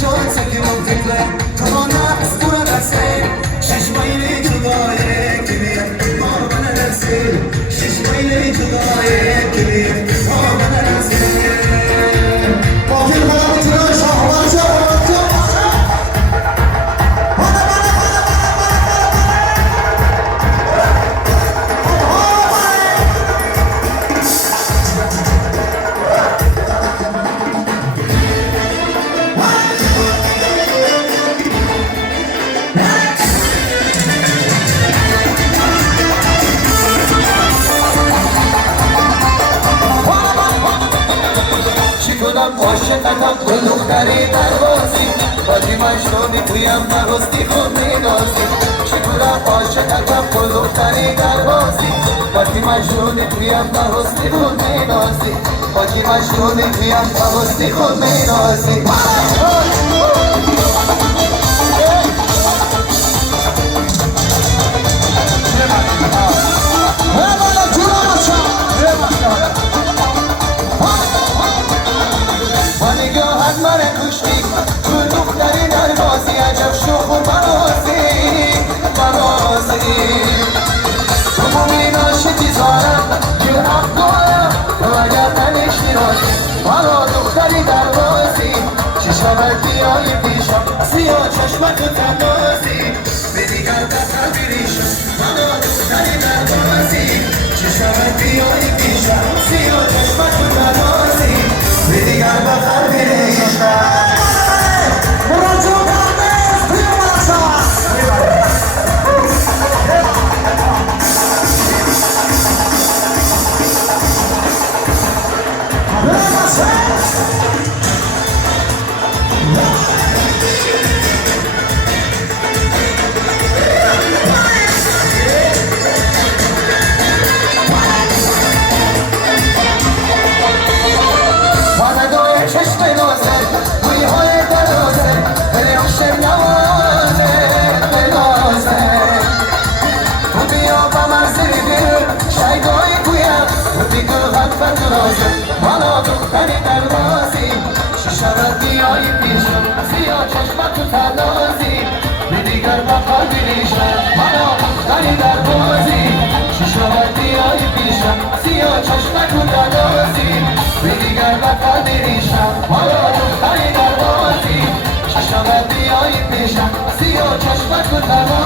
شد سکنم فکرم تو ما نفس تو نرسه شش مایل جدایه کلیم ما من نرسه شش مایل جدایه کلیم ما من نرسه باقی مقام تنان شاهوان شاهوان عاشقتم گل دختری دروازی بادی من شدی تویم نرستی خود میدازی شکرم عاشقتم گل دختری دروازی بادی من شدی تویم نرستی خود میدازی بادی من شدی تویم نرستی خود میدازی مرا کشتی تو دختری در بازی عجب شوخ و مرازی تو مومین عاشقی زارم که افغانم تو اگر تنشتی رازی مرا دختری در بازی چه شود بیایی پیشم سیاه چشمت و تنازی به دیگر بطر بریشم مرا دختری در بازی چه شود بیایی پیشم سیاه چشمت و تنازی به دیگر بطر بریشم مالا دختری دروازی چه شود بیایی پیشم سیاه چشمت تو تلازی به دیگر بخواه بریشم مالا دختری دروازی چه شود بیایی پیشم سیاه چشمت تو تلازی به دیگر بخواه بریشم مالا دختری دروازی چه شود بیایی پیشم سیاه چشمت تو تلازی